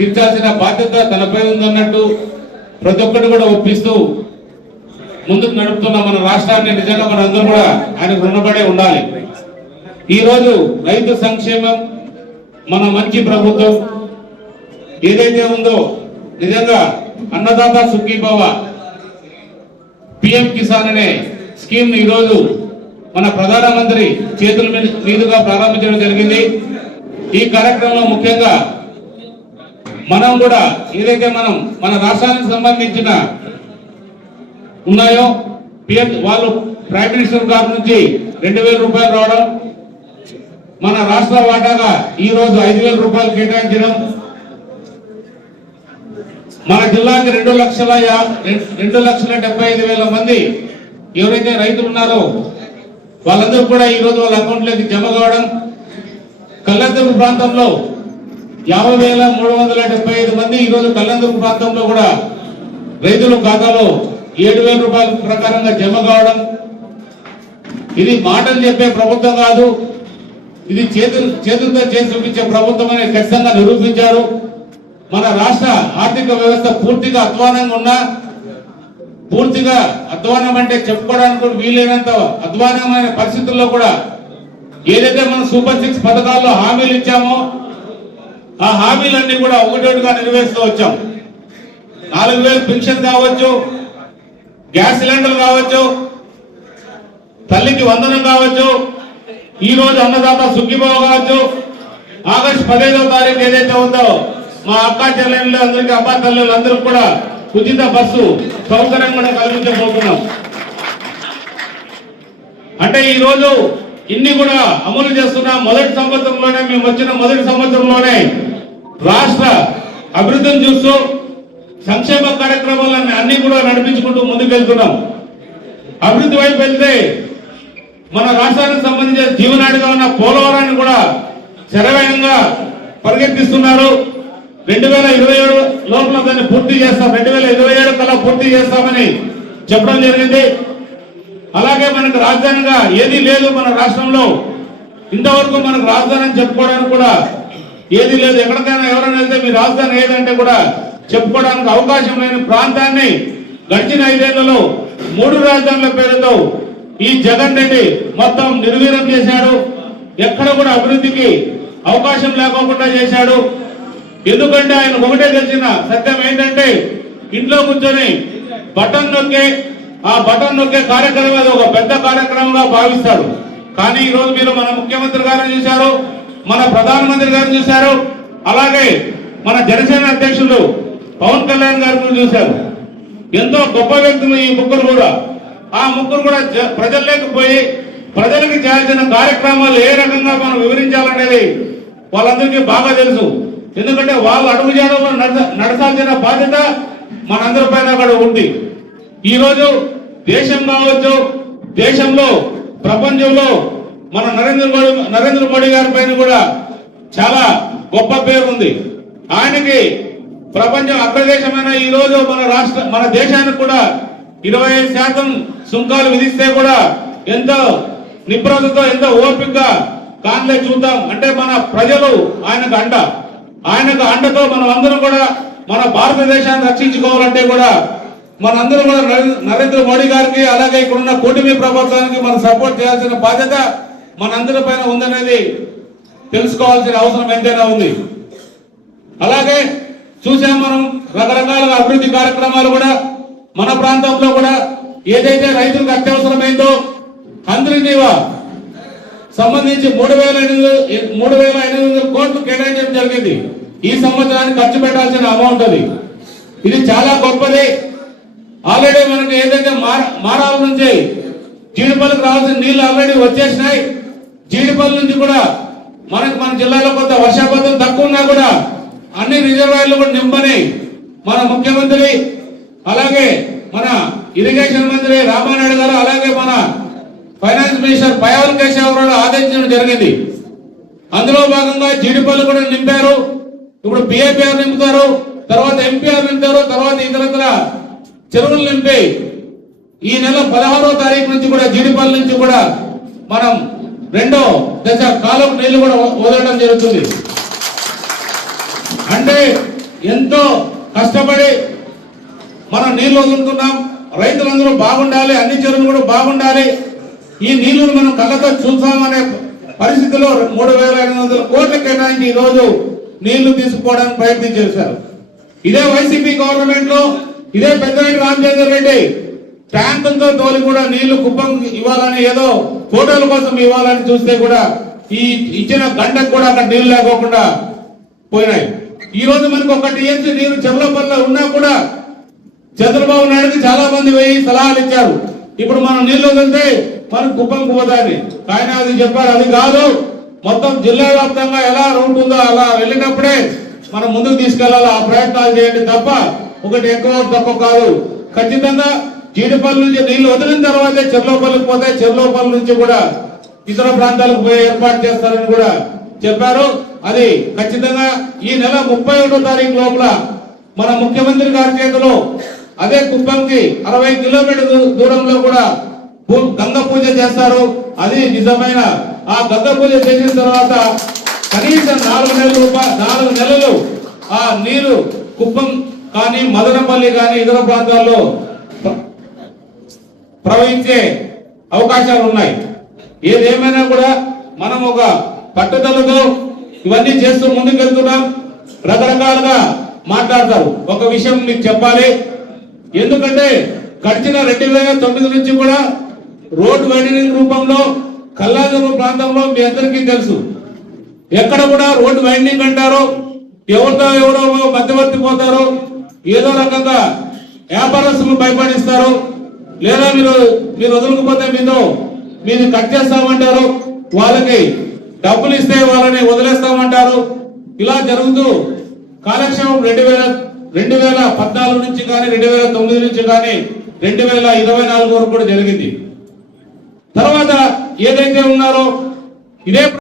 తీర్చాల్సిన బాధ్యత తనపై ఉందన్నట్టు ప్రతి ఒక్కటి కూడా ఒప్పిస్తూ ముందుకు నడుపుతున్న మన రాష్ట్రాన్ని నిజంగా మన అందరూ కూడా ఆయనకు రుణపడే ఉండాలి. ఈ రోజు రైతు సంక్షేమం మన మంచి ప్రభుత్వం ఏదైతే ఉందో నిజంగా అన్నదాత సుఖీభవ పిఎం కిసాన్ అనే స్కీమ్ ఈ రోజు మన ప్రధానమంత్రి చేతుల మీదుగా ప్రారంభించడం జరిగింది. ఈ కార్యక్రమంలో ముఖ్యంగా మనం కూడా ఏదైతే మనం మన రాష్ట్రానికి సంబంధించిన ఉన్నాయో పిఎం వాళ్ళు ప్రైమ్ మినిస్టర్ గారి నుంచి 2,000 రూపాయలు రావడం, మన రాష్ట్ర వాటాగా ఈ రోజు 5,000 రూపాయలు కేటాయించడం, మన జిల్లాకి 2,75,000 మంది ఎవరైతే రైతులు ఉన్నారో వాళ్ళందరూ కూడా ఈ రోజు వాళ్ళ అకౌంట్లోకి జమ కావడం, కల్లందూరు ప్రాంతంలో 50,375 మంది ఈ రోజు కల్లందూరు ప్రాంతంలో కూడా రైతుల ఖాతాలో 7,000 రూపాయల ప్రకారంగా జమ కావడం. ఇది మాటలు చెప్పే ప్రభుత్వం కాదు, ఇది చేతులతో చేసి చూపించే ప్రభుత్వం అని ఖచ్చితంగా నిరూపించారు. మన రాష్ట్ర ఆర్థిక వ్యవస్థ పూర్తిగా అధ్వానంగా ఉన్నా, పూర్తిగా అధ్వానం అంటే చెప్పుకోవడానికి కూడా వీలైనంత అధ్వానమైన పరిస్థితుల్లో కూడా ఏదైతే మనం సూపర్ 6 పథకాల్లో హామీలు ఇచ్చామో ఆ హామీలన్నీ కూడా ఒకటొకటిగా నెరవేరుస్తూ వచ్చాం. 4,000 పెన్షన్ కావచ్చు, గ్యాస్ సిలిండర్ కావచ్చు, తల్లికి వందనం కావచ్చు, ఈ రోజు అన్నదాత సుఖీభవ కావచ్చు, ఆగస్టు 15వ తారీఖు ఏదైతే ఉందో మా అక్క చెల్లెళ్ళు అందరికీ అబ్బా తల్లులు అందరికీ కూడా ఉచిత బస్సు సౌకర్యం కూడా కల్పించబోతున్నాం. అంటే ఈ రోజు ఇన్ని కూడా అమలు చేస్తున్న మొదటి సంవత్సరంలోనే మేము వచ్చిన మొదటి సంవత్సరంలోనే రాష్ట్ర అభివృద్ధిని చూస్తూ సంక్షేమ కార్యక్రమాలన్నీ అన్ని కూడా నడిపించుకుంటూ ముందుకెళ్తున్నాం. అభివృద్ధి వైపు వెళ్తే మన రాష్ట్రానికి సంబంధించిన జీవనాడిగా ఉన్న పోలవరాన్ని కూడా శరవేగంగా పరిగెత్తిస్తున్నారు. 2027 లోపల దాన్ని పూర్తి చేస్తాం, 2027 కల్లా పూర్తి చేస్తామని చెప్పడం జరిగింది. అలాగే మనకు రాజధానిగా ఏదీ లేదు మన రాష్ట్రంలో, ఇంతవరకు మనకు రాజధాని చెప్పుకోవడానికి కూడా ఏదీ లేదు. ఎక్కడికైనా ఎవరైనా వెళ్తే మీ రాజధాని ఏదంటే కూడా చెప్పుకోవడానికి అవకాశం లేని ప్రాంతాన్ని గడిచిన 5 ఏళ్లలో 3 రాజధానుల పేరుతో ఈ జగన్ రెడ్డి మొత్తం నిర్వీర్యం చేశాడు. ఎక్కడ కూడా అభివృద్ధికి అవకాశం లేకోకుండా చేశాడు. ఎందుకంటే ఆయన ఒకటే తెలిసిన సత్యం ఏంటంటే ఇంట్లో కూర్చొని బటన్ నొక్కే కార్యక్రమం అది ఒక పెద్ద కార్యక్రమంగా భావిస్తాడు. కానీ ఈ రోజు మీరు మన ముఖ్యమంత్రి గారిని చూశారు, మన ప్రధానమంత్రి గారిని చూశారు, అలాగే మన జనసేన అధ్యక్షులు పవన్ కళ్యాణ్ గారిని చూశారు. ఎంతో గొప్ప వ్యక్తులు ఈ ముగ్గురు కూడా. ఆ ముగ్గురు కూడా ప్రజల్లోకి పోయి ప్రజలకు చేయాల్సిన కార్యక్రమాలు ఏ రకంగా మనం వివరించాలనేది వాళ్ళందరికీ బాగా తెలుసు. ఎందుకంటే వాళ్ళు అడుగు జాడలో నడచాల్సిన బాధ్యత మనందరి పైన కూడా ఉంది. ఈ రోజు దేశం కావచ్చు, దేశంలో ప్రపంచంలో మన నరేంద్ర మోడీ గారి పైన కూడా చాలా గొప్ప పేరు ఉంది. ఆయనకి ప్రపంచం అగ్రదేశమైన ఈ రోజు మన దేశానికి కూడా 25% సుంకాలు విధిస్తే కూడా ఎంతో నిపుణతతో ఎంతో ఓపికగా కాన్లే చూద్దాం. అంటే మన ప్రజలు ఆయనకు అండతో మనం అందరం కూడా మన భారతదేశాన్ని రక్షించుకోవాలంటే కూడా మనందరం కూడా నరేంద్ర మోడీ గారికి అలాగే ఇక్కడున్న కూటమి ప్రభుత్వానికి మనం సపోర్ట్ చేయాల్సిన బాధ్యత మనందరి పైన ఉందనేది తెలుసుకోవాల్సిన అవసరం ఎంతైనా ఉంది. అలాగే చూసాం మనం రకరకాల అభివృద్ధి కార్యక్రమాలు కూడా మన ప్రాంతంలో కూడా ఏదైతే రైతులకు అత్యవసరమైందో అందరినీవా సంబంధించి 3,800 కోట్లు కేటాయించడం జరిగింది. ఈ సంవత్సరానికి ఖర్చు పెట్టాల్సిన అమౌంట్ అది. ఇది చాలా గొప్పది. ఆల్రెడీ మనకి ఏదైతే మారాల నుంచి జీడిపల్లికి రావాల్సిన నీళ్లు ఆల్రెడీ వచ్చేసినాయి. జీడిపల్లి నుంచి కూడా మన జిల్లాలో కొంత వర్షపాతం తక్కువ ఉన్నా కూడా అన్ని రిజర్వాయర్లు కూడా నింపని మన ముఖ్యమంత్రి అలాగే మన ఇరిగేషన్ మంత్రి రామానాయుడు గారు అలాగే మన ఫైనాన్స్ మినిస్టర్ పయావల్ కేశవరావు ఆదేశించడం జరిగింది. అందులో భాగంగా జీడిపల్లి కూడా నింపారు. ఇప్పుడు పిఐపిఆర్ నింపుతారు, తర్వాత ఎంపీఆర్ నింపుతారు, తర్వాత ఇతరత్ర చెరువులు నింపి ఈ నెల 16వ తారీఖు నుంచి కూడా జీడిపల్లి నుంచి కూడా మనం 2వ దశ కాలం నీళ్లు కూడా వదలడం జరుగుతుంది. అంటే ఎంతో కష్టపడి మనం నీళ్లు వదులుతున్నాం. రైతులందరూ బాగుండాలి, అన్ని చెరువులు కూడా బాగుండాలి. ఈ నీళ్లను మనం కళ్ళతో చూసామనే పరిస్థితిలో 3,500 కోట్ల కేటాయించి ఈ రోజు నీళ్లు తీసుకుపోవడానికి ప్రయత్నం చేశారు. ఇదే వైసీపీ గవర్నమెంట్ లో ఇదే పెద్దిరెడ్డి రామచంద్ర రెడ్డి ట్యాంకులతో తోలి కూడా నీళ్లు కుప్పం ఇవ్వాలని, ఏదో ఫోటోల కోసం ఇవ్వాలని చూస్తే కూడా ఈ ఇచ్చిన గంటకు కూడా అక్కడ నీళ్లు లేకోకుండా పోయినాయి. ఈ రోజు మనకు 1 టీఎంసీ నీరు చెర్లపల్లిలో ఉన్నా కూడా చంద్రబాబు నాయుడుకి చాలా మంది పోయి సలహాలు ఇచ్చారు. ఇప్పుడు మనం నీళ్లు వదిలితే మనకు కుప్పంకు పోతాయని. ఆయన అది చెప్పారు, అది కాదు, మొత్తం జిల్లా వ్యాప్తంగా ఎలా రూట్ ఉందో అలా వెళ్ళినప్పుడే మనం ముందుకు తీసుకెళ్లాలి. ఆ ప్రయత్నాలు చేయండి తప్ప ఒకటి ఎక్కువ తక్కువ కాదు. ఖచ్చితంగా జీడిపల్లి నుంచి నీళ్లు వదిలిన తర్వాతే చెర్లోపల్లికి పోతాయి. చెర్లోపల్లి నుంచి కూడా ఇతర ప్రాంతాలకు పోయి ఏర్పాటు చేస్తారని కూడా చెప్పారు. అది ఖచ్చితంగా ఈ నెల 31వ తారీఖు లోపల మన ముఖ్యమంత్రి గారి చేతిలో అదే కుప్పంకి 60 కిలోమీటర్ల దూరంలో కూడా గంగ పూజ చేస్తారు. అది నిజమైన ఆ గంగ పూజ చేసిన తర్వాత కనీసం 4 నెలలు ఆ నీరు కుప్పం కానీ మదనపల్లి కానీ ఇతర ప్రాంతాల్లో ప్రవహించే అవకాశాలు ఉన్నాయి. ఏదేమైనా కూడా మనం ఒక పట్టుదలతో ఇవన్నీ చేస్తూ ముందుకెళ్తున్నాం. రకరకాలుగా మాట్లాడతారు. ఒక విషయం మీకు చెప్పాలి, ఎందుకంటే గడిచిన 2009 నుంచి కూడా రోడ్ వైడనింగ్ రూపంలో కల్లాదరు ప్రాంతంలో మీ అందరికీ తెలుసు, ఎక్కడ కూడా రోడ్ వైడనింగ్ అంటారు, ఎవరో మధ్యవర్తి పోతారు, ఏదో రకంగా వ్యాపారస్తులు భయపడిస్తారు, లేదా మీరు వదలకపోతే మీరు కట్ చేస్తామంటారు, వాళ్ళకి డబ్బులు ఇస్తే వాళ్ళని వదిలేస్తామంటారు. ఇలా జరుగుతూ కాలక్షేమం 2014 నుంచి కానీ 2009 నుంచి కానీ 2024 వరకు కూడా జరిగింది. తర్వాత ఏదైతే ఉన్నారో ఇదే